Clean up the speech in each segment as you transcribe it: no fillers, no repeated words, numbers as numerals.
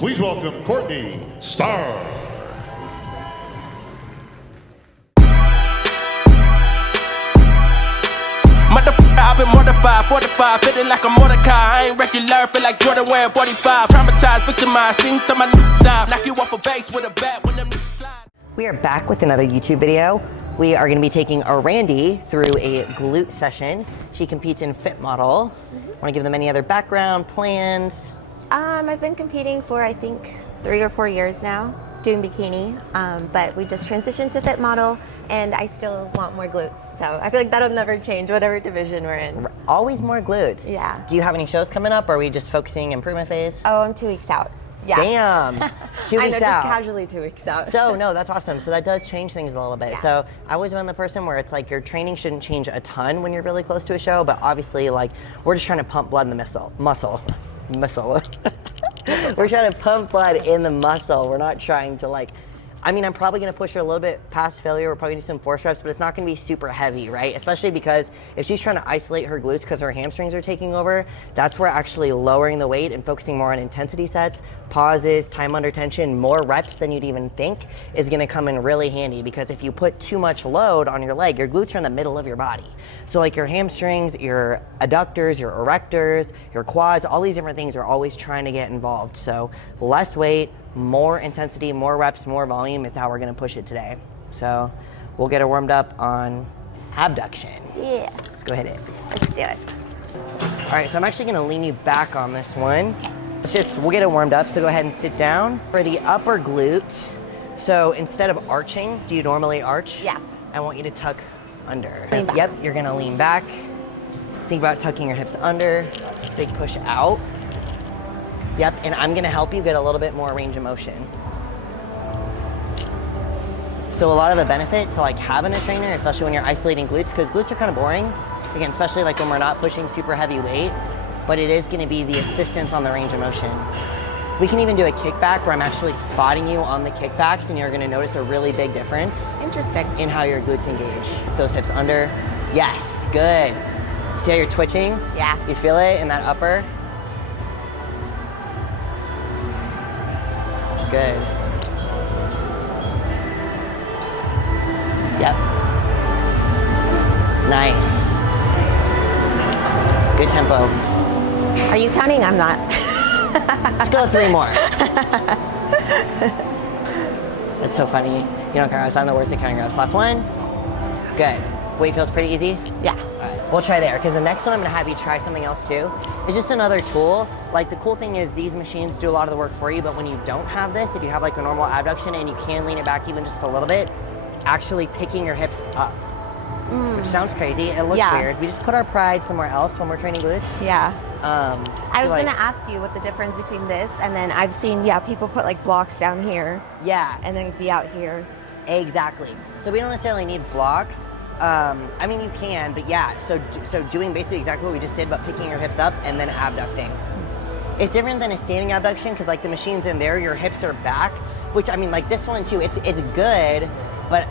Please welcome Courtney Starr. I've been mortified, 45, feeling like a Mordecai. I ain't regular, feel like Jordan wearing 45. Traumatized, victimized, seen some of my die. Knock you off a base with a bat when them fly. We are back with another YouTube video. We are gonna be taking Arandy through a glute session. She competes in Fit Model. Wanna give them any other background, plans? I've been competing for, I think, 3 or 4 years now, doing bikini, but we just transitioned to Fit Model, and I still want more glutes. So I feel like that'll never change, whatever division we're in. Always more glutes. Yeah. Do you have any shows coming up, or are we just focusing improvement phase? Oh, I'm 2 weeks out. Yeah. Damn, 2 I weeks know, out. just casually 2 weeks out. So, no, that's awesome. So that does change things a little bit. Yeah. So I always been the person where it's like your training shouldn't change a ton when you're really close to a show, but obviously, like, we're just trying to pump blood in the muscle. We're trying to pump blood in the muscle. We're not trying to, like, I mean, I'm probably gonna push her a little bit past failure. We're probably gonna do some force reps, but it's not gonna be super heavy, right? Especially because if she's trying to isolate her glutes because her hamstrings are taking over, that's where actually lowering the weight and focusing more on intensity sets, pauses, time under tension, more reps than you'd even think is gonna come in really handy, because if you put too much load on your leg, your glutes are in the middle of your body. So like your hamstrings, your adductors, your erectors, your quads, all these different things are always trying to get involved. So less weight, more intensity, more reps, more volume is how we're gonna push it today. So we'll get her warmed up on abduction. Yeah. Let's go hit it. Let's do it. All right, so I'm actually gonna lean you back on this one. We'll get it warmed up, so go ahead and sit down. For the upper glute, so instead of arching, do you normally arch? Yeah. I want you to tuck under. Lean back. Yep, you're gonna lean back. Think about tucking your hips under, big push out. Yep, and I'm gonna help you get a little bit more range of motion. So a lot of the benefit to like having a trainer, especially when you're isolating glutes, because glutes are kind of boring, again, especially like when we're not pushing super heavy weight, but it is gonna be the assistance on the range of motion. We can even do a kickback where I'm actually spotting you on the kickbacks, and you're gonna notice a really big difference Interesting. in how your glutes engage. Those hips under, yes, good. See how you're twitching? Yeah. You feel it in that upper? Good. Yep. Nice. Good tempo. Are you counting? I'm not. Let's go 3 more. That's so funny. You don't count reps. I'm the worst at counting reps. Last one. Good. Weight feels pretty easy? Yeah. All right. We'll try there, because the next one I'm gonna have you try something else too. It's just another tool. Like, the cool thing is these machines do a lot of the work for you, but when you don't have this, if you have like a normal abduction and you can lean it back even just a little bit, actually picking your hips up, which sounds crazy. It looks weird. We just put our pride somewhere else when we're training glutes. Yeah. I was like- gonna ask you what the difference between this and then I've seen, people put like blocks down here Yeah, and then be out here. exactly. So we don't necessarily need blocks. I mean, you can, but yeah, so doing basically exactly what we just did, but picking your hips up and then abducting. It's different than a standing abduction, because like the machine's in there, your hips are back, which I mean, like this one too, it's good, but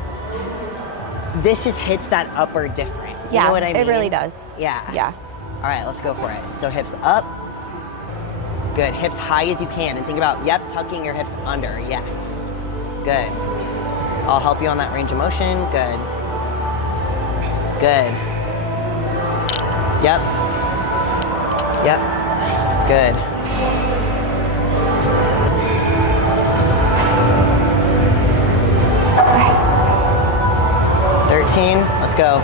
this just hits that upper different. You know what I mean? It really does. Yeah. Yeah. All right, let's go for it. So hips up. Good, hips high as you can, and think about, tucking your hips under, yes. Good. I'll help you on that range of motion, good. Good. Yep. Yep. Good. Okay. 13, let's go.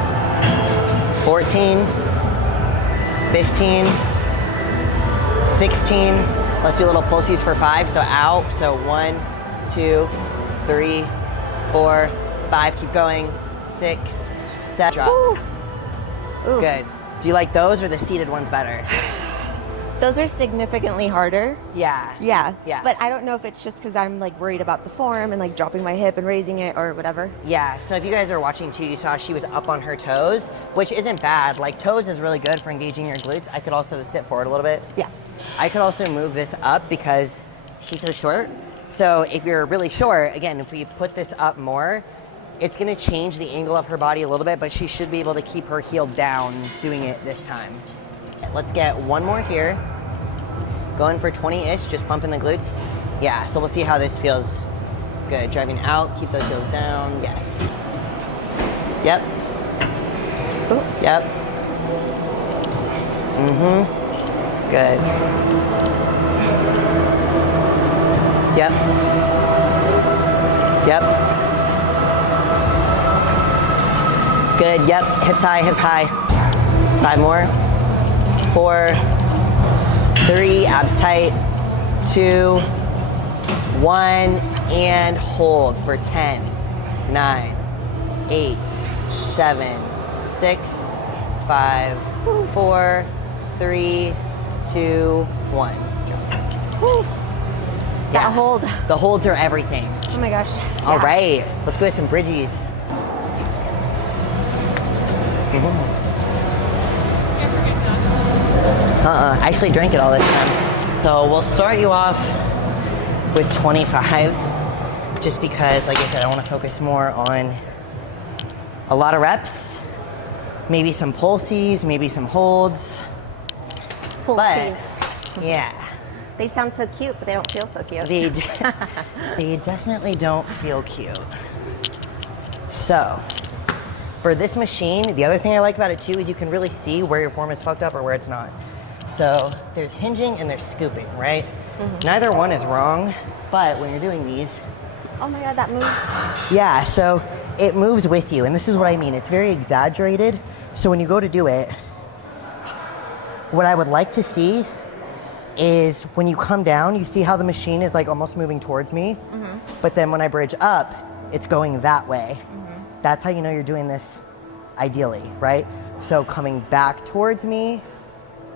14, 15, 16. Let's do little pulsies for 5. So out, so 1, 2, 3, 4, 5, keep going. 6, 7, drop. Ooh. Good. Do you like those or the seated ones better? Those are significantly harder. Yeah. Yeah. Yeah. But I don't know if it's just because I'm like worried about the form and like dropping my hip and raising it or whatever. Yeah, so if you guys are watching too, you saw she was up on her toes, which isn't bad. Like, toes is really good for engaging your glutes. I could also sit forward a little bit. Yeah. I could also move this up because she's so short. So if you're really short, again, if we put this up more, it's gonna change the angle of her body a little bit, but she should be able to keep her heel down doing it this time. Let's get one more here. Going for 20-ish, just pumping the glutes. Yeah, so we'll see how this feels. Good, driving out, keep those heels down, yes. Yep. Ooh. Yep. Good. Yep. Yep. Good, yep, hips high, hips high. 5 more. 4, 3, abs tight. 2, 1, and hold for 10, 9, 8, 7, 6, 5, 4, 3, 2, 1. That hold. The holds are everything. Oh my gosh. All right, let's go with some bridgies. I actually drank it all this time. So we'll start you off with 25s, just because, like I said, I want to focus more on a lot of reps, maybe some pulses, maybe some holds. Pulses. But, yeah. They sound so cute, but they don't feel so cute. They definitely don't feel cute. So, for this machine, the other thing I like about it too is you can really see where your form is fucked up or where it's not. So, there's hinging and there's scooping, right? Neither one is wrong, but when you're doing these, Oh my God, that moves. yeah, so it moves with you, and this is what I mean. It's very exaggerated. So when you go to do it, what I would like to see is when you come down, you see how the machine is like almost moving towards me, but then when I bridge up, it's going that way. That's how you know you're doing this ideally, right? So coming back towards me,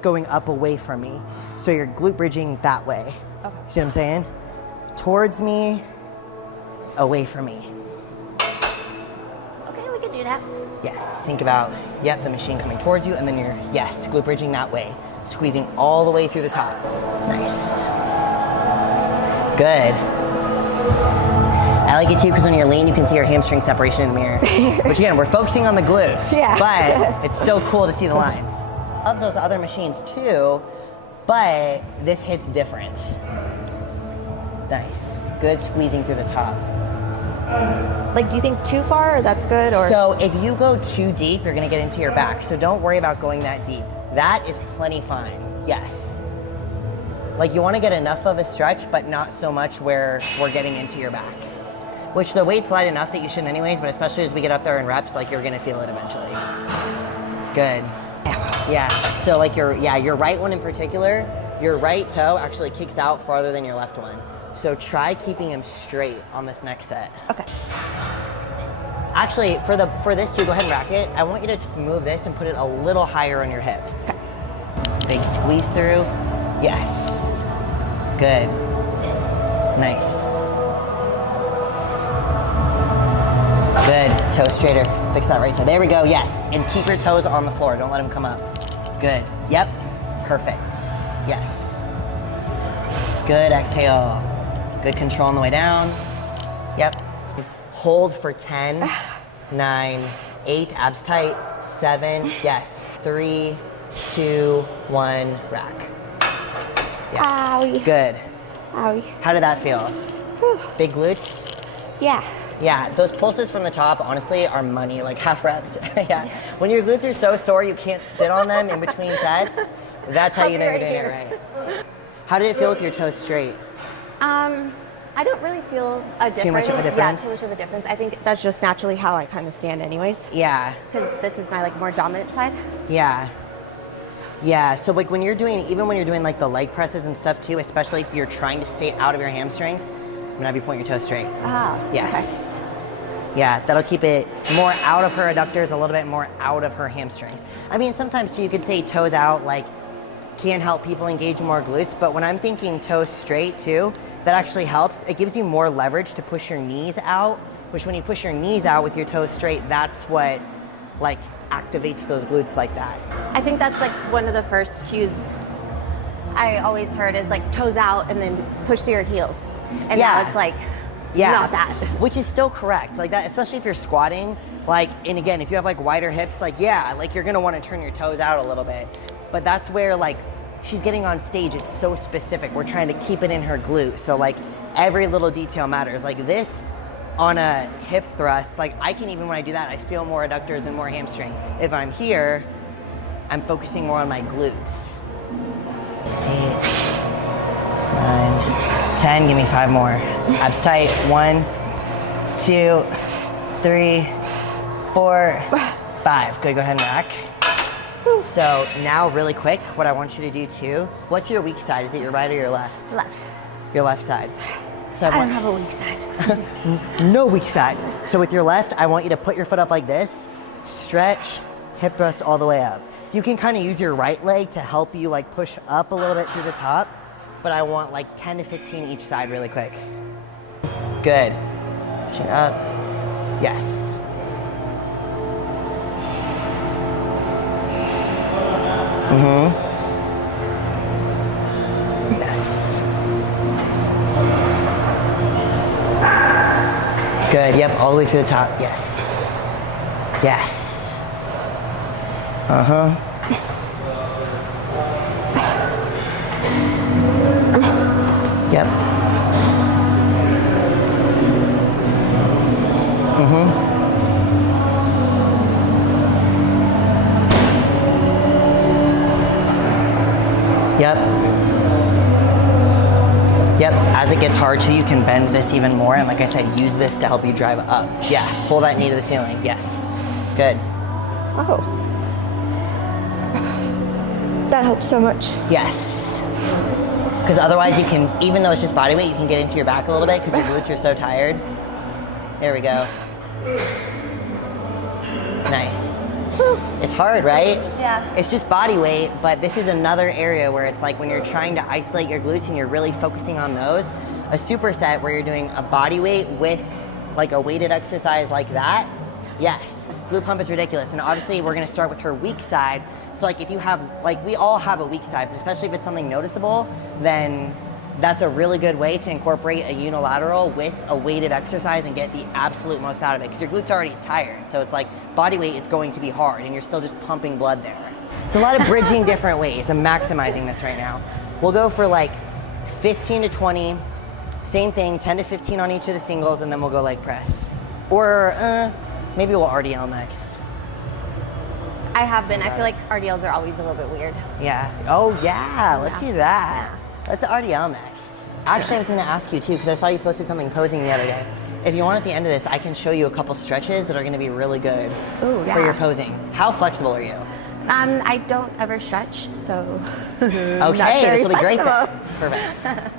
going up away from me. So you're glute bridging that way. Okay. See what I'm saying? Towards me, away from me. Okay, we can do that. Yes. Think about, yep, the machine coming towards you, and then you're, yes, glute bridging that way. Squeezing all the way through the top. Nice. Good. I like it too because when you're lean, you can see your hamstring separation in the mirror. Which again, we're focusing on the glutes, but it's still cool to see the lines. Of those other machines too, but this hits different. Nice. Good squeezing through the top. Like, do you think too far or that's good? Or So if you go too deep, you're gonna get into your back. So don't worry about going that deep. That is plenty fine, yes. Like you wanna get enough of a stretch, but not so much where we're getting into your back. Which the weight's light enough that you shouldn't anyways, but especially as we get up there in reps, like you're gonna feel it eventually. Good. Yeah, so like your right one in particular, your right toe actually kicks out farther than your left one. So try keeping him straight on this next set. Okay. Actually, for this too, go ahead and rack it. I want you to move this and put it a little higher on your hips. Okay. Big squeeze through. Yes. Good. Nice. Good. Toe straighter. Fix that right toe. There we go. Yes. And keep your toes on the floor. Don't let them come up. Good. Yep. Perfect. Yes. Good. Exhale. Good control on the way down. Yep. Hold for 10, 9, 8, abs tight, 7, yes, 3, 2, 1, rack. Yes. Owie. Good. Owie. How did that feel? Whew. Big glutes? Yeah. Yeah, those pulses from the top, honestly, are money, like half reps. Yeah. When your glutes are so sore you can't sit on them in between sets, that's how you know you're doing it right. How did it feel with your toes straight? I don't really feel a difference. Too much of a difference? Yeah, too much of a difference. I think that's just naturally how I kind of stand anyways. Yeah. Because this is my like more dominant side. Yeah. Yeah, so like when you're doing, even when you're doing like the leg presses and stuff too, especially if you're trying to stay out of your hamstrings, I'm gonna have you point your toes straight. Oh, Yes. Okay. Yeah, that'll keep it more out of her adductors, a little bit more out of her hamstrings. I mean, sometimes too, you could say toes out, like, can help people engage more glutes, but when I'm thinking toes straight too, that actually helps. It gives you more leverage to push your knees out, which when you push your knees out with your toes straight, that's what like activates those glutes like that. I think that's like one of the first cues I always heard is like toes out and then push through your heels. And now it's like, not that. Which is still correct, like that, especially if you're squatting, like, and again, if you have like wider hips, like, yeah, like you're gonna wanna turn your toes out a little bit. But that's where like she's getting on stage, it's so specific. We're trying to keep it in her glute. So like every little detail matters. Like this on a hip thrust, like I can even when I do that, I feel more adductors and more hamstring. If I'm here, I'm focusing more on my glutes. 8, 9, 10, give me 5 more. Abs tight, 1, 2, 3, 4, 5. Good, go ahead and rack. So now really quick, what I want you to do too, what's your weak side? Is it your right or your left? Left. Your left side. So I don't have a weak side. no weak sides. So with your left, I want you to put your foot up like this, stretch, hip thrust all the way up. You can kind of use your right leg to help you like push up a little bit through the top, but I want like 10 to 15 each side really quick. Good. Pushing up. Yes. Yes. Good, yep, all the way through the top, yes. Yes. Yep. Yep. Yep, as it gets hard too, you can bend this even more, and like I said, use this to help you drive up. Yeah, pull that knee to the ceiling, yes. Good. Oh. That helps so much. Yes. Because otherwise you can, even though it's just body weight, you can get into your back a little bit because your glutes are so tired. There we go. Nice. It's hard, right? Yeah. It's just body weight, but this is another area where it's like when you're trying to isolate your glutes and you're really focusing on those, a superset where you're doing a body weight with like a weighted exercise like that, yes, glute pump is ridiculous. And obviously we're gonna start with her weak side. So like if you have, like we all have a weak side, but especially if it's something noticeable, then that's a really good way to incorporate a unilateral with a weighted exercise and get the absolute most out of it because your glutes are already tired. So it's like body weight is going to be hard and you're still just pumping blood there. It's a lot of bridging different ways. I'm maximizing this right now. We'll go for like 15 to 20, same thing, 10 to 15 on each of the singles, and then we'll go leg press. Or maybe we'll RDL next. I have been. I feel like RDLs are always a little bit weird. Yeah. Oh yeah, let's do that. Let's RDL next. Actually, I was gonna ask you too, because I saw you posted something posing the other day. If you want at the end of this, I can show you a couple stretches that are gonna be really good Ooh, yeah. for your posing. How flexible are you? I don't ever stretch, so Okay, not very this will be great then. flexible. Perfect.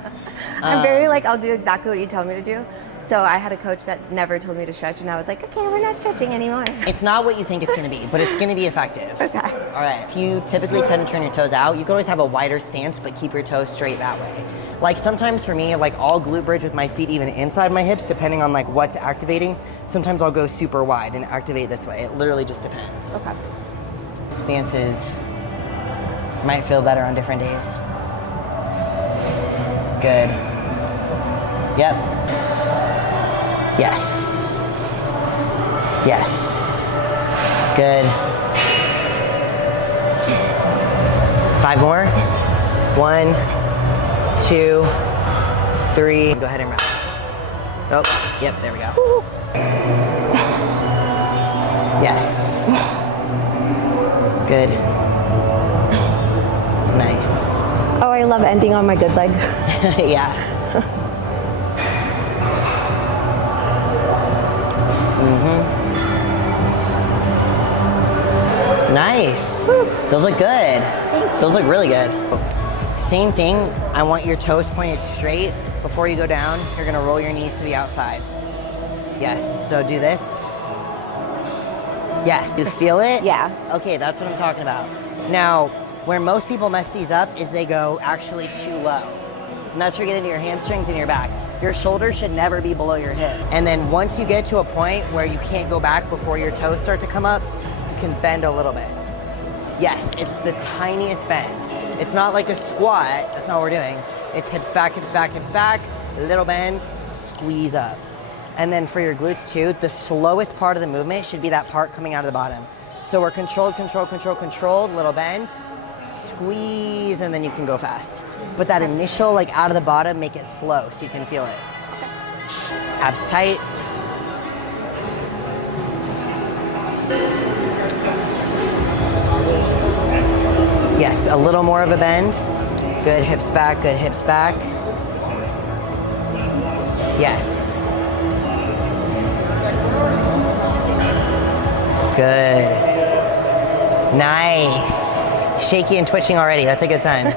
I'm very like, I'll do exactly what you tell me to do. So I had a coach that never told me to stretch, and I was like, okay, we're not stretching anymore. It's not what you think it's gonna be, but it's gonna be effective. Okay. All right, if you typically tend to turn your toes out, you can always have a wider stance, but keep your toes straight that way. Like sometimes for me, like I'll glute bridge with my feet even inside my hips, depending on like what's activating. Sometimes I'll go super wide and activate this way. It literally just depends. Okay. Stances might feel better on different days. Good. Yep. Yes. Yes. Good. 5 more. 1, 2, 3. Go ahead and wrap. Oh, yep, there we go. Yes. Good. Nice. Oh, I love ending on my good leg. Yeah. Nice. Those look good. Those look really good. Same thing, I want your toes pointed straight. Before you go down, you're gonna roll your knees to the outside. Yes, so do this. Yes, you feel it? Yeah. Okay, that's what I'm talking about. Now, where most people mess these up is they go actually too low. And that's where you get into your hamstrings and your back. Your shoulder should never be below your hip. And then once you get to a point where you can't go back before your toes start to come up, you can bend a little bit. Yes, it's the tiniest bend. It's not like a squat, that's not what we're doing. It's hips back, hips back, hips back, little bend, squeeze up. And then for your glutes too, the slowest part of the movement should be that part coming out of the bottom. So we're controlled, controlled, controlled, controlled, little bend, squeeze, and then you can go fast. But that initial, like out of the bottom, make it slow so you can feel it. Abs tight. Yes, a little more of a bend. Good, hips back, good, hips back. Yes. Good. Nice. Shaky and twitching already, that's a good sign.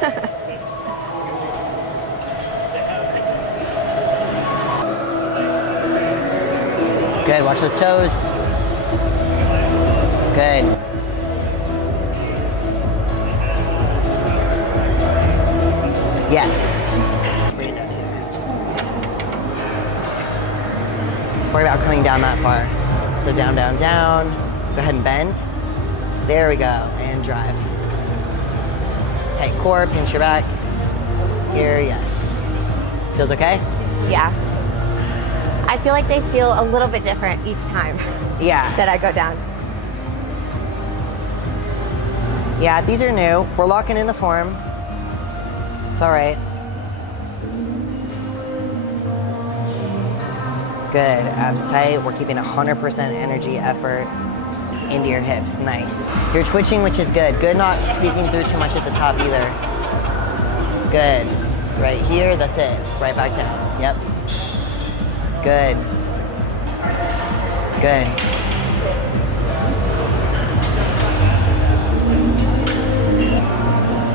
Good, watch those toes. Good. Yes. Worry about coming down that far. So down, down, down. Go ahead and bend. There we go, and drive. Tight core, pinch your back. Here, yes. Feels okay? Yeah. I feel like they feel a little bit different each time Yeah. that I go down. Yeah, these are new. We're locking in the form. It's all right. Good, abs tight. We're keeping 100% energy, effort into your hips, nice. You're twitching, which is good. Good not squeezing through too much at the top either. Good, right here, that's it. Right back down, yep. Good. Good.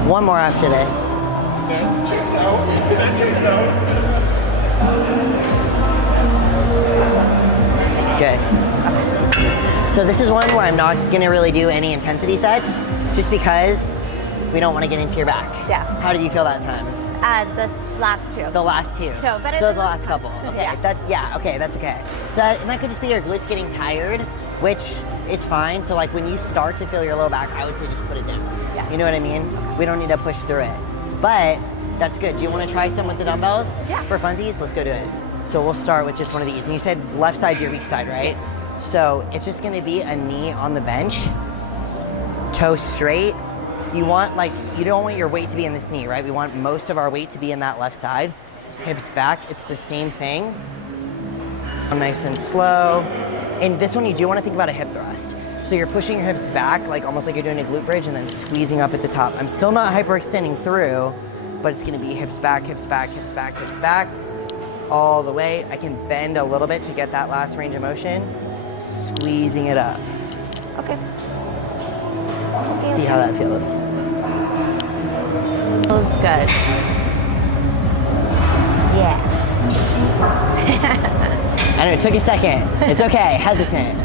One more after this. Then checks out, then checks out. Good. So this is one where I'm not gonna really do any intensity sets, just because we don't want to get into your back. Yeah. How did you feel that time? The last two. The last two. So better So than the last last couple. time. Okay, Yeah. that's okay. So and that could just be your glutes getting tired, which is fine. So like when you start to feel your low back, I would say just put it down. Yeah. You know what I mean? We don't need to push through it. But that's good. Do you want to try some with the dumbbells? Yeah. For funsies? Let's go do it. So we'll start with just one of these. And you said left side's your weak side, right? Yes. So it's just gonna be a knee on the bench, toe straight. You don't want your weight to be in this knee, right? We want most of our weight to be in that left side. Hips back, it's the same thing. So nice and slow. And this one you do want to think about a hip thrust. So you're pushing your hips back, like almost like you're doing a glute bridge, and then squeezing up at the top. I'm still not hyperextending through, but it's gonna be hips back, hips back, hips back, hips back, all the way. I can bend a little bit to get that last range of motion, squeezing it up. Okay. See how that feels. Feels good. Yeah. I know, it took a second. It's okay, hesitant.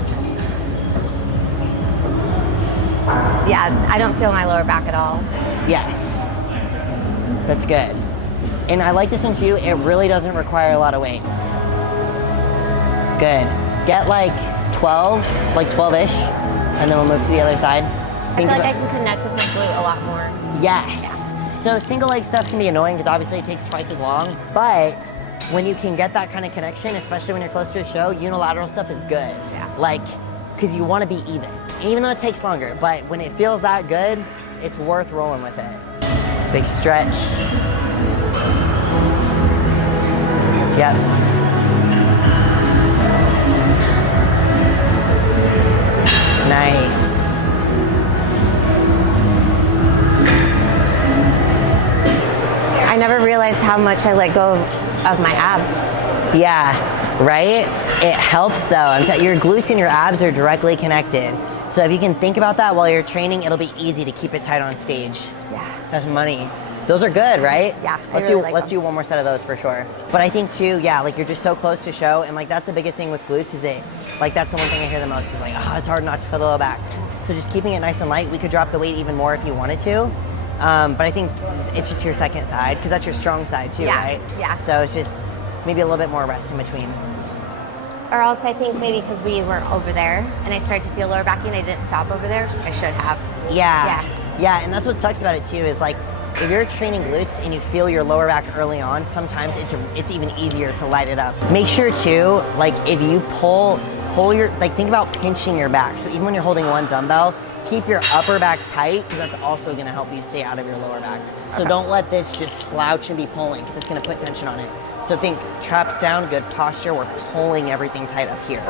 Yeah, I don't feel my lower back at all. Yes, that's good. And I like this one too, it really doesn't require a lot of weight. Good. Get like 12, like 12-ish, and then we'll move to the other side. I feel like I can connect with my glute a lot more. Yes. Yeah. So single leg stuff can be annoying because obviously it takes twice as long, but when you can get that kind of connection, especially when you're close to a show, unilateral stuff is good. Yeah. Like, because you want to be even. And even though it takes longer, but when it feels that good, it's worth rolling with it. Big stretch. Yep. Nice. I never realized how much I let go of my abs. Yeah, right? It helps though. Your glutes and your abs are directly connected. So if you can think about that while you're training, it'll be easy to keep it tight on stage. Yeah. That's money. Those are good, right? Yeah, I Let's really like let's them. do one more set of those for sure. But I think too, yeah, like you're just so close to show, and like that's the biggest thing with glutes is that's the one thing I hear the most is like, oh, it's hard not to feel the low back. So just keeping it nice and light. We could drop the weight even more if you wanted to. But I think it's just your second side because that's your strong side too, Yeah, right? yeah. So it's just maybe a little bit more rest in between. Or else I think maybe because we were over there and I started to feel lower back and I didn't stop over there, I should have. Yeah, and that's what sucks about it too is like if you're training glutes and you feel your lower back early on, sometimes it's even easier to light it up. Make sure too, like if you pull your, like think about pinching your back. So even when you're holding one dumbbell, Keep your upper back tight, because that's also gonna help you stay out of your lower back. So don't let this just slouch and be pulling, because it's gonna put tension on it. So think traps down, good posture, we're pulling everything tight up here.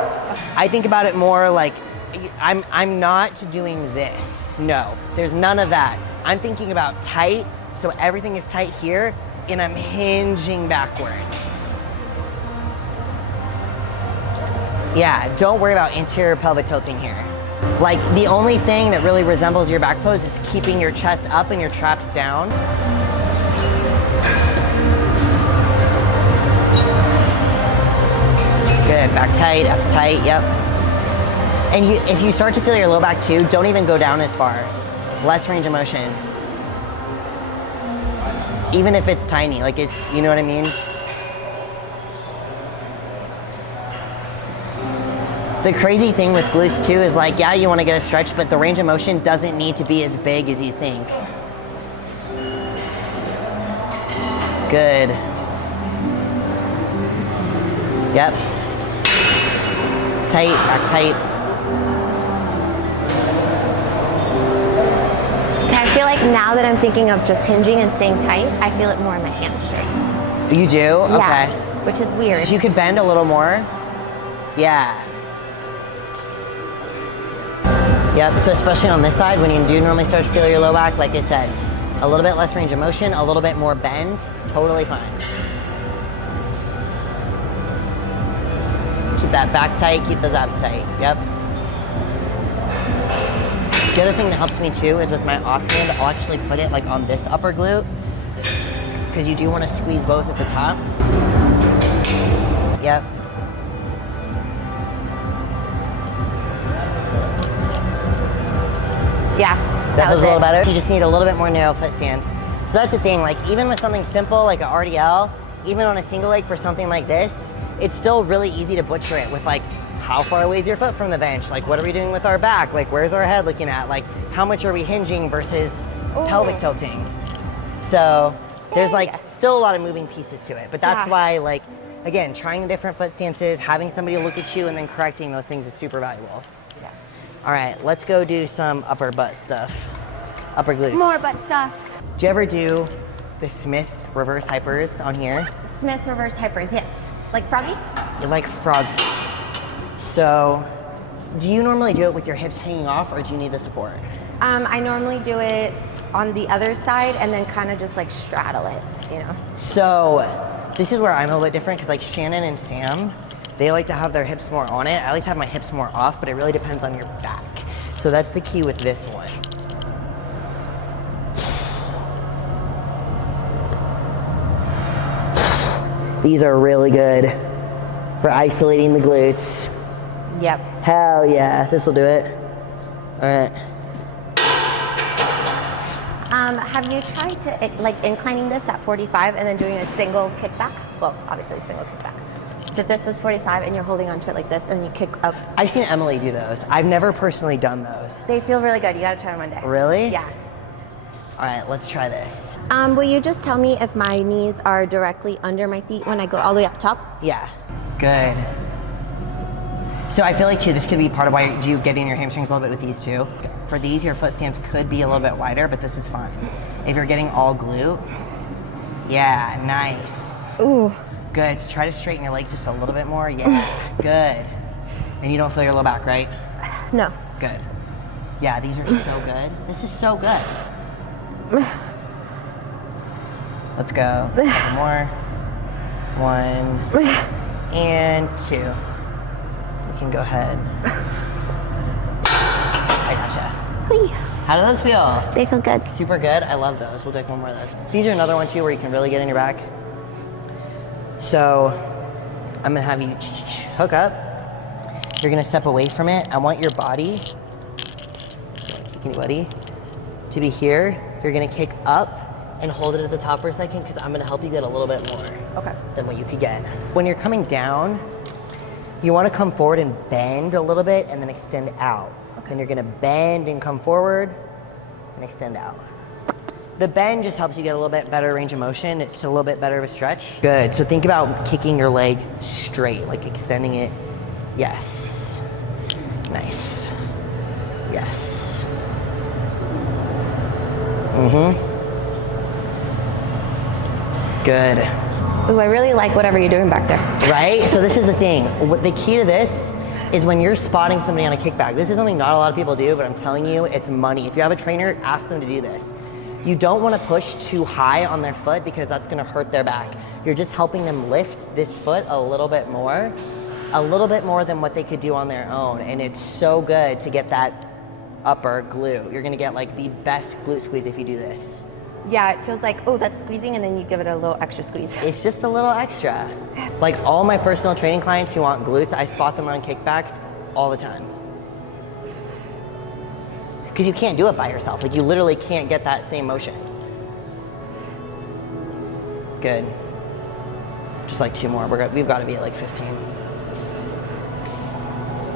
I think about it more like, I'm not doing this, no, there's none of that. I'm thinking about tight, so everything is tight here, and I'm hinging backwards. Yeah, don't worry about anterior pelvic tilting here. Like, the only thing that really resembles your back pose is keeping your chest up and your traps down. Good, back tight, ups tight, yep. And if you start to feel your low back too, don't even go down as far. Less range of motion. Even if it's tiny, like you know what I mean? The crazy thing with glutes too is like, yeah, you want to get a stretch, but the range of motion doesn't need to be as big as you think. Good. Yep. Tight, back tight. Okay, I feel like now that I'm thinking of just hinging and staying tight, I feel it more in my hamstring. You do? Okay. Yeah, which is weird. So you could bend a little more. Yeah. Yep, so especially on this side, when you do normally start to feel your low back, like I said, a little bit less range of motion, a little bit more bend, totally fine. Keep that back tight, keep those abs tight, yep. The other thing that helps me too is with my offhand, I'll actually put it like on this upper glute, because you do want to squeeze both at the top. Yep. Yeah, that was a little better. You just need a little bit more narrow foot stance. So that's the thing, like even with something simple like an RDL, even on a single leg for something like this, it's still really easy to butcher it with like, how far away is your foot from the bench? Like what are we doing with our back? Like where's our head looking at? Like how much are we hinging versus pelvic tilting? So there's like still a lot of moving pieces to it, but that's why like, again, trying different foot stances, having somebody look at you and then correcting those things is super valuable. All right, let's go do some upper butt stuff. Upper glutes. More butt stuff. Do you ever do the Smith reverse hypers on here? Smith reverse hypers, yes. Like froggies? You like froggies. So, do you normally do it with your hips hanging off or do you need the support? I normally do it on the other side and then kind of just like straddle it, you know? So, this is where I'm a little bit different because like Shannon and Sam, they like to have their hips more on it. I like to have my hips more off, but it really depends on your back. So that's the key with this one. These are really good for isolating the glutes. Yep. Hell yeah, this will do it. All right. Have you tried to like inclining this at 45 and then doing a single kickback? Well, obviously a single kickback. So if this was 45 and you're holding onto it like this and you kick up. I've seen Emily do those. I've never personally done those. They feel really good. You gotta try them one day. Really? Yeah. All right, let's try this. Will you just tell me if my knees are directly under my feet when I go all the way up top? Yeah, good. So I feel like too, this could be part of why you getting your hamstrings a little bit with these too. For these, your foot stance could be a little bit wider, but this is fine. If you're getting all glute, yeah, nice. Ooh. Good, so try to straighten your legs just a little bit more. Yeah, good. And you don't feel your low back, right? No. Good. Yeah, these are so good. This is so good. Let's go. One more. 1 and 2. You can go ahead. I gotcha. Whee. How do those feel? They feel good. Super good. I love those. We'll take one more of those. These are another one too where you can really get in your back. So I'm gonna have you hook up. You're gonna step away from it. I want your body, anybody, to be here. You're gonna kick up and hold it at the top for a second because I'm gonna help you get a little bit more than what you could get. When you're coming down, you wanna come forward and bend a little bit and then extend out. Then you're gonna bend and come forward and extend out. The bend just helps you get a little bit better range of motion. It's just a little bit better of a stretch. Good, so think about kicking your leg straight, like extending it. Yes, nice. Yes. Good. Ooh, I really like whatever you're doing back there. Right? So this is the thing. The key to this is when you're spotting somebody on a kickback. This is something not a lot of people do, but I'm telling you, it's money. If you have a trainer, ask them to do this. You don't want to push too high on their foot because that's going to hurt their back. You're just helping them lift this foot a little bit more than what they could do on their own. And it's so good to get that upper glute. You're going to get like the best glute squeeze if you do this. Yeah, it feels like, oh, that's squeezing, and then you give it a little extra squeeze. It's just a little extra. Like all my personal training clients who want glutes, I spot them on kickbacks all the time. Because you can't do it by yourself. Like you literally can't get that same motion. Good. Just like 2 more. We've got to be at like 15.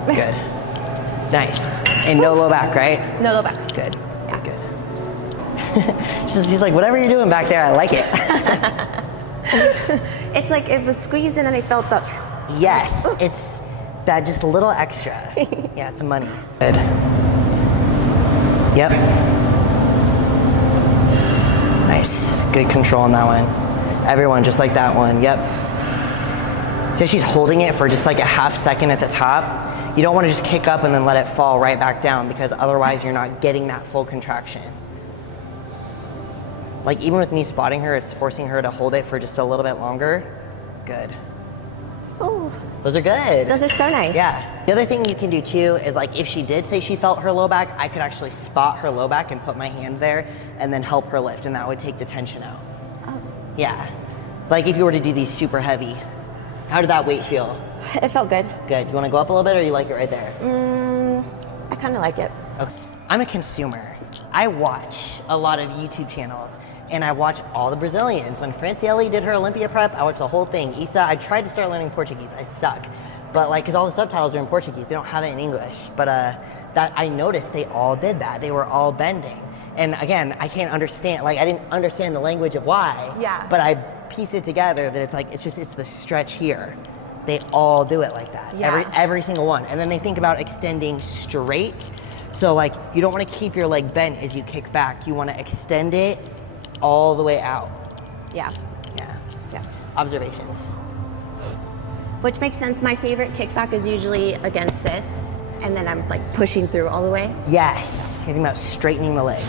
Good. Nice. And no low back, right? No low back. Good. Yeah. Good. She's like, whatever you're doing back there, I like it. It's like it was squeezed and then I felt the... Yes, it's that just a little extra. Yeah, it's money. Good. Yep. Nice. Good control on that one. Everyone, just like that one. Yep. So she's holding it for just like a half second at the top. You don't want to just kick up and then let it fall right back down because otherwise you're not getting that full contraction. Like even with me spotting her, it's forcing her to hold it for just a little bit longer. Good. Oh, Those are good. those are so nice. Yeah. The other thing you can do too is like if she did say she felt her low back, I could actually spot her low back and put my hand there and then help her lift, and that would take the tension out. Oh. Yeah. Like if you were to do these super heavy, how did that weight feel? It felt good. Good. You want to go up a little bit or you like it right there? I kind of like it. Okay. I'm a consumer. I watch a lot of YouTube channels and I watch all the Brazilians. When Franciele did her Olympia prep, I watched the whole thing. Isa, I tried to start learning Portuguese. I suck. But like, cause all the subtitles are in Portuguese. They don't have it in English. But that I noticed they all did that. They were all bending. And again, I can't understand, like I didn't understand the language of why. Yeah. But I piece it together that it's like, it's the stretch here. They all do it like that. Yeah. Every single one. And then they think about extending straight. So like, you don't want to keep your leg bent as you kick back. You want to extend it all the way out. Yeah. Yeah. Yeah. Just observations. Which makes sense. My favorite kickback is usually against this, and then I'm like pushing through all the way. Yes. You think about straightening the leg.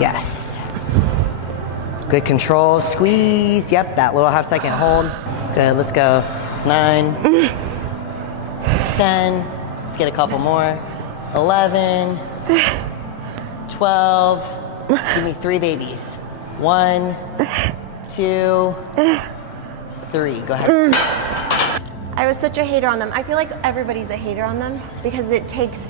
Yes. Good control. Squeeze. Yep. That little half second hold. Good. Let's go. It's 9. 10. Let's get a couple more. 11. 12. Give me 3 babies. 1, 2, 3. Go ahead. I was such a hater on them. I feel like everybody's a hater on them because it takes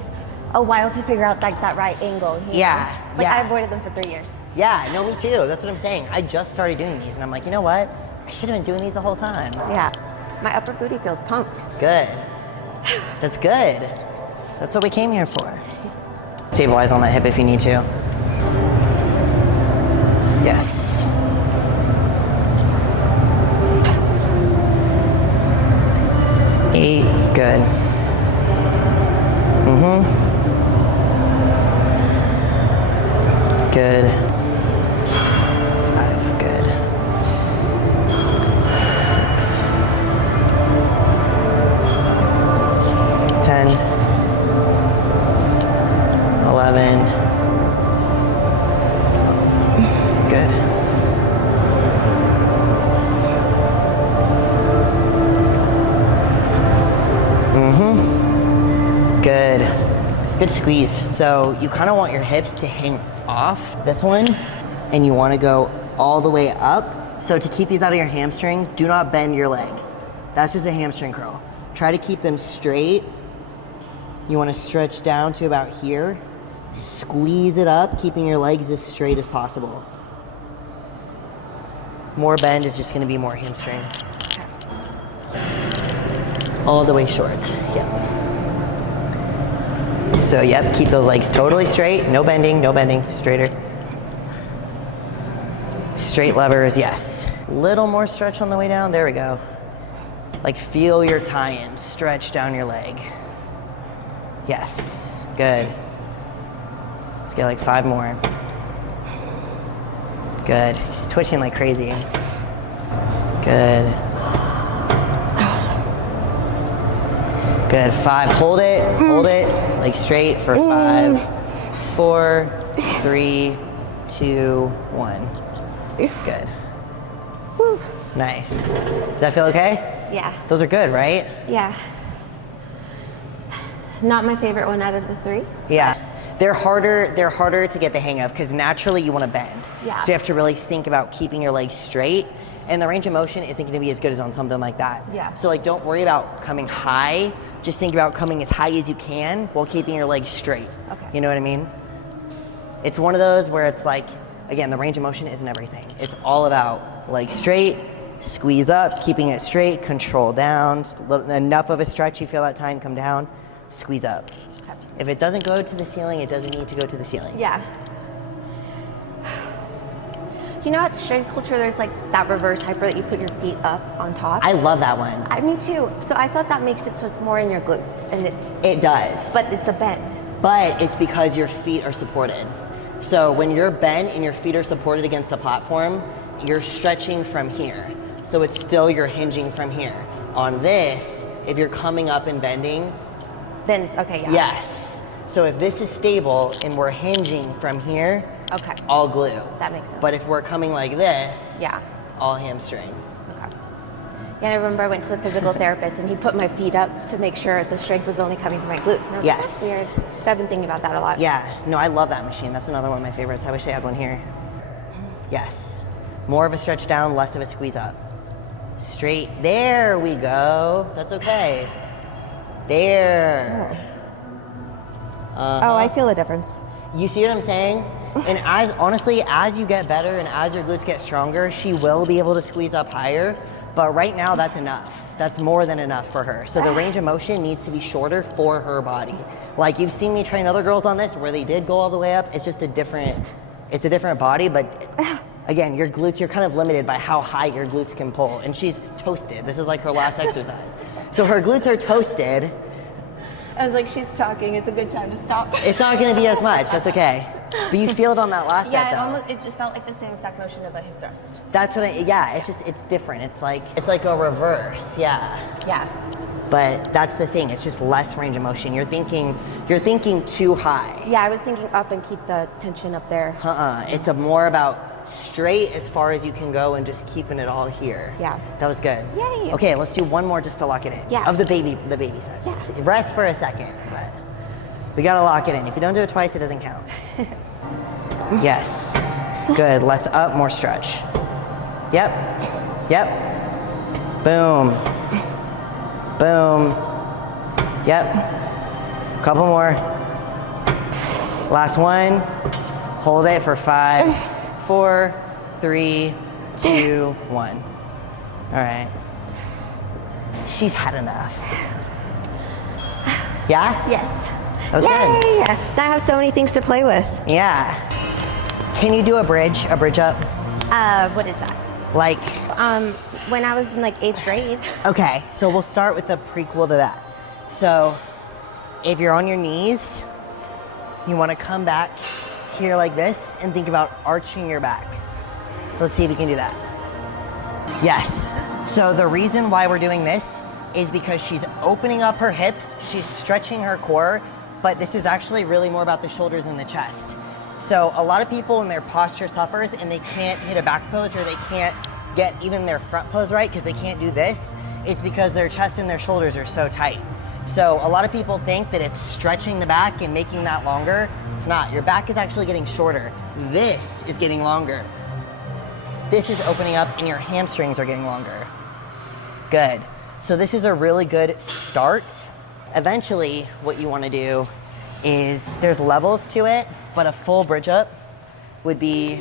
a while to figure out like that right angle. You know? Yeah. Like yeah. I avoided them for 3 years. Yeah, no, me too. That's what I'm saying. I just started doing these and I'm like, you know what? I should have been doing these the whole time. Yeah. My upper booty feels pumped. Good. That's good. That's what we came here for. Stabilize on that hip if you need to. Yes. Eight. Good. Good. 5. Good. 6. 10. 11. 12. Good. Good. Good squeeze. So you kind of want your hips to hang off this one and you want to go all the way up. So to keep these out of your hamstrings, do not bend your legs. That's just a hamstring curl. Try to keep them straight. You want to stretch down to about here. Squeeze it up, keeping your legs as straight as possible. More bend is just going to be more hamstring. All the way short. Yep. So yep, keep those legs totally straight. No bending, straighter. Straight levers, yes. Little more stretch on the way down, there we go. Like feel your tie-in, stretch down your leg. Yes, good. Let's get like 5 more. Good, she's twitching like crazy. Good. Good, 5, hold it, like straight for 5, 4, 3, 2, 1. Good. Woo. Nice. Does that feel okay? Yeah. Those are good, right? Yeah. Not my favorite one out of the 3. Yeah. They're harder to get the hang of because naturally you want to bend. Yeah. So you have to really think about keeping your legs straight, and the range of motion isn't going to be as good as on something like that. Yeah. So like don't worry about coming high, just think about coming as high as you can while keeping your legs straight. Okay. You know what I mean? It's one of those where it's like, again, the range of motion isn't everything. It's all about legs straight, squeeze up, keeping it straight, control down, enough of a stretch, you feel that time, come down, squeeze up. Okay. If it doesn't go to the ceiling, it doesn't need to go to the ceiling. Yeah. You know, at strength culture, there's like that reverse hyper that you put your feet up on top. I love that one. Me too. So I thought that makes it so it's more in your glutes, and It does. but it's a bend. But it's because your feet are supported. So when you're bent and your feet are supported against a platform, you're stretching from here. So it's still you're hinging from here. On this, if you're coming up and bending, Then it's okay. Yeah. yes. So if this is stable and we're hinging from here, Okay. all glute. That makes sense. But if we're coming like this, Yeah. all hamstring. Okay. Yeah, I remember I went to the physical therapist and he put my feet up to make sure the strength was only coming from my glutes. And I was like, that's Yes. weird. So I've been thinking about that a lot. Yeah, no, I love that machine. That's another one of my favorites. I wish I had one here. Yes. More of a stretch down, less of a squeeze up. Straight. There we go. That's okay. There. Oh, I feel a difference. You see what I'm saying? And honestly, as you get better and as your glutes get stronger, she will be able to squeeze up higher. But right now, that's enough. That's more than enough for her. So the range of motion needs to be shorter for her body. Like you've seen me train other girls on this where they did go all the way up. It's just a different body. But again, your glutes, you're kind of limited by how high your glutes can pull. And she's toasted. This is like her last exercise. So her glutes are toasted. I was like, she's talking. It's a good time to stop. It's not going to be as much. That's okay. But you feel it on that last set, though. It just felt like the same exact motion of a hip thrust. That's what it's different. It's like a reverse, yeah. Yeah. But that's the thing, it's just less range of motion. You're thinking too high. Yeah, I was thinking up and keep the tension up there. It's more about straight as far as you can go and just keeping it all here. Yeah. That was good. Yay. Okay, let's do one more just to lock it in. Yeah. Of the baby sets. Yeah. Rest for a second, but we gotta lock it in. If you don't do it twice, it doesn't count. Yes. Good. Less up, more stretch. Yep. Boom. Boom. Yep. Couple more. Last one. Hold it for 5, 4, 3, 2, 1. All right. She's had enough. Yeah? Yes. That was good. Yay! Now I have so many things to play with. Yeah. Can you do a bridge up? What is that? Like, When I was in like 8th grade. okay, so we'll start with the prequel to that. So, if you're on your knees, you want to come back here like this and think about arching your back. So let's see if we can do that. Yes. So the reason why we're doing this is because she's opening up her hips, she's stretching her core, but this is actually really more about the shoulders and the chest. So a lot of people when their posture suffers and they can't hit a back pose or they can't get even their front pose right because they can't do this, it's because their chest and their shoulders are so tight. So a lot of people think that it's stretching the back and making that longer. It's not. Your back is actually getting shorter. This is getting longer. This is opening up and your hamstrings are getting longer. Good. So this is a really good start. Eventually, what you want to do is, there's levels to it, but a full bridge up would be,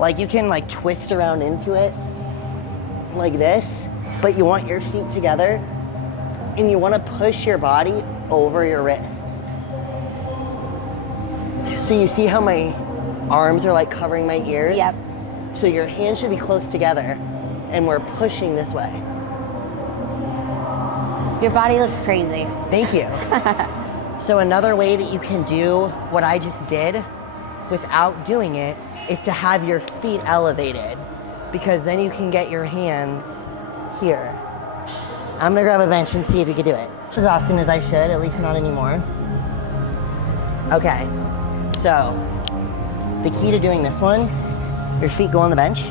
like you can like twist around into it like this, but you want your feet together and you want to push your body over your wrists. So you see how my arms are like covering my ears? Yep. So your hands should be close together and we're pushing this way. Your body looks crazy. Thank you. So another way that you can do what I just did without doing it is to have your feet elevated, because then you can get your hands here. I'm gonna grab a bench and see if you can do it. As often as I should, at least not anymore. Okay, so the key to doing this one, your feet go on the bench.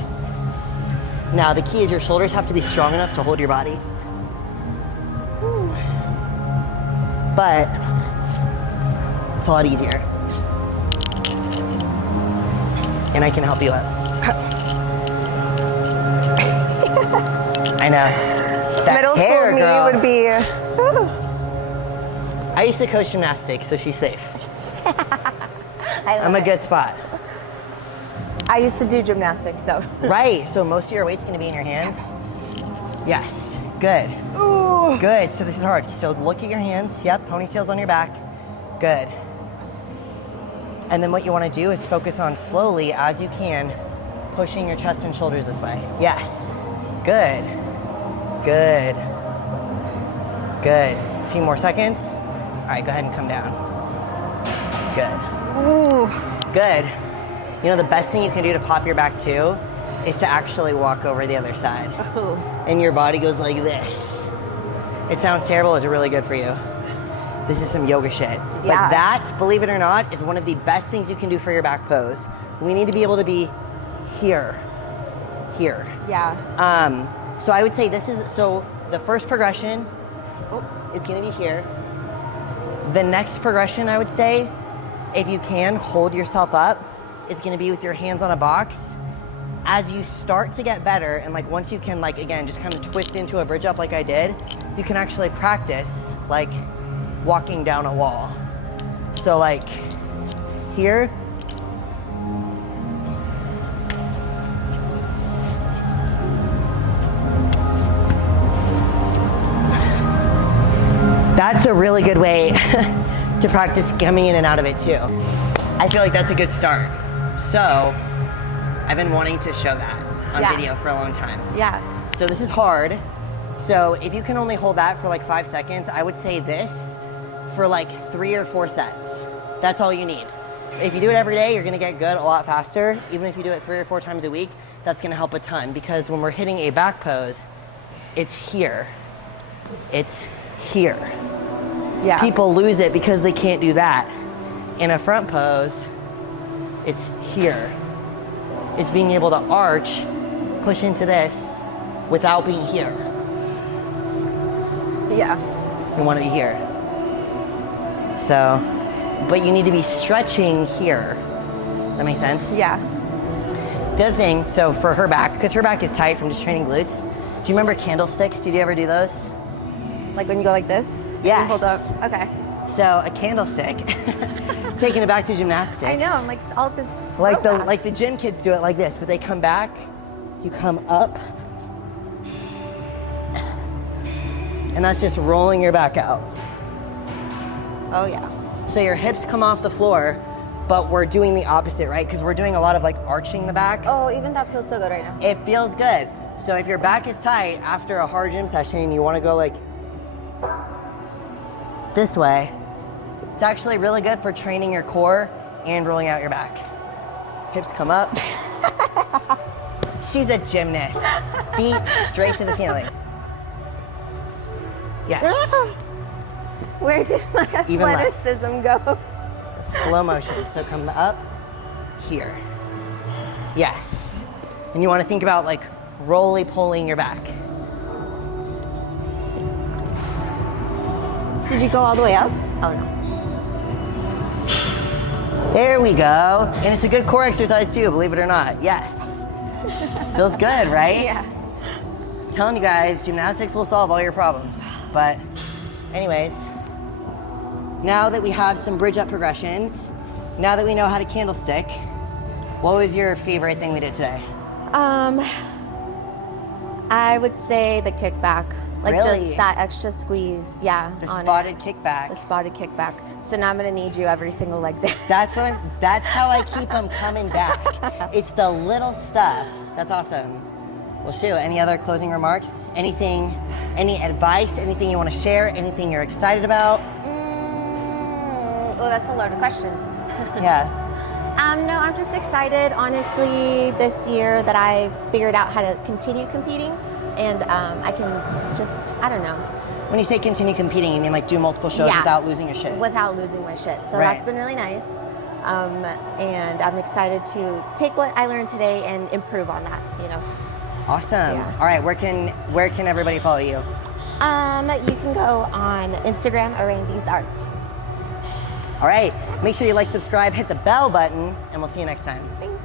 Now the key is your shoulders have to be strong enough to hold your body. But it's a lot easier. And I can help you up. I know. That Middle hair, school me girl. would be. I used to coach gymnastics, so she's safe. I'm I'm a good spot. I used to do gymnastics, so. Right, so most of your weight's gonna be in your hands. Yes, good. Ooh. Good, so this is hard. So look at your hands, yep, ponytails on your back. Good. And then what you wanna do is focus on slowly, as you can, pushing your chest and shoulders this way. Yes, good. Good. Good. A few more seconds. All right, go ahead and come down. Good. Ooh. Good. You know, the best thing you can do to pop your back too is to actually walk over the other side. Ooh. And your body goes like this. It sounds terrible, it's really good for you. This is some yoga shit. But Yeah. that, believe it or not, is one of the best things you can do for your back pose. We need to be able to be here. Here. Yeah. So I would say so the first progression is gonna be here. The next progression, I would say, if you can, hold yourself up, is gonna be with your hands on a box. As you start to get better, and like once you can, like again, just kind of twist into a bridge up like I did, you can actually practice like walking down a wall. So like here, that's a really good way to practice coming in and out of it too. I feel like that's a good start. So, I've been wanting to show that on video for a long time. Yeah. So this is hard. So if you can only hold that for like 5 seconds, I would say this for like 3 or 4 sets. That's all you need. If you do it every day, you're gonna get good a lot faster. Even if you do it 3 or 4 times a week, that's gonna help a ton, because when we're hitting a back pose, it's here. It's here. Yeah. People lose it because they can't do that. In a front pose, it's here. It's being able to arch, push into this without being here. Yeah. You want to be here. So, but you need to be stretching here. Does that make sense? Yeah. The other thing, so for her back, because her back is tight from just training glutes, do you remember candlesticks? Did you ever do those? Like when you go like this? Yes. You hold up. Okay. So a candlestick, taking it back to gymnastics. I know. I'm like all this. Like the gym kids do it like this, but they come back, you come up, and that's just rolling your back out. Oh yeah. So your hips come off the floor, but we're doing the opposite, right? Because we're doing a lot of like arching the back. Oh, even that feels so good right now. It feels good. So if your back is tight after a hard gym session, you want to go like this way. It's actually really good for training your core and rolling out your back. Hips come up. She's a gymnast. Feet straight to the ceiling. Yes. Where did my Even less. athleticism go? Slow motion. So come up here. Yes. And you want to think about like roly-poling your back. Did you go all the way up? Oh no. There we go. And it's a good core exercise too, believe it or not. Yes. Feels good, right? Yeah. I'm telling you guys, gymnastics will solve all your problems. But anyways, now that we have some bridge up progressions, now that we know how to candlestick, what was your favorite thing we did today? I would say the kickback. Like Really? just that extra squeeze, yeah. The on spotted it. kickback. The spotted kickback. So now I'm gonna need you every single leg day. That's how I keep them coming back. It's the little stuff. That's awesome. Well, shoot, any other closing remarks? Anything, any advice, anything you want to share, anything you're excited about? Well, that's a loaded question. Yeah. No, I'm just excited, honestly, this year that I've figured out how to continue competing, and I can just, I don't know. When you say continue competing, you mean like do multiple shows without losing your shit? Without losing my shit. So Right. that's been really nice. And I'm excited to take what I learned today and improve on that, you know. Awesome. Yeah. All right, where can everybody follow you? You can go on Instagram, Arandy's Art. All right, make sure you like, subscribe, hit the bell button, and we'll see you next time. Thanks.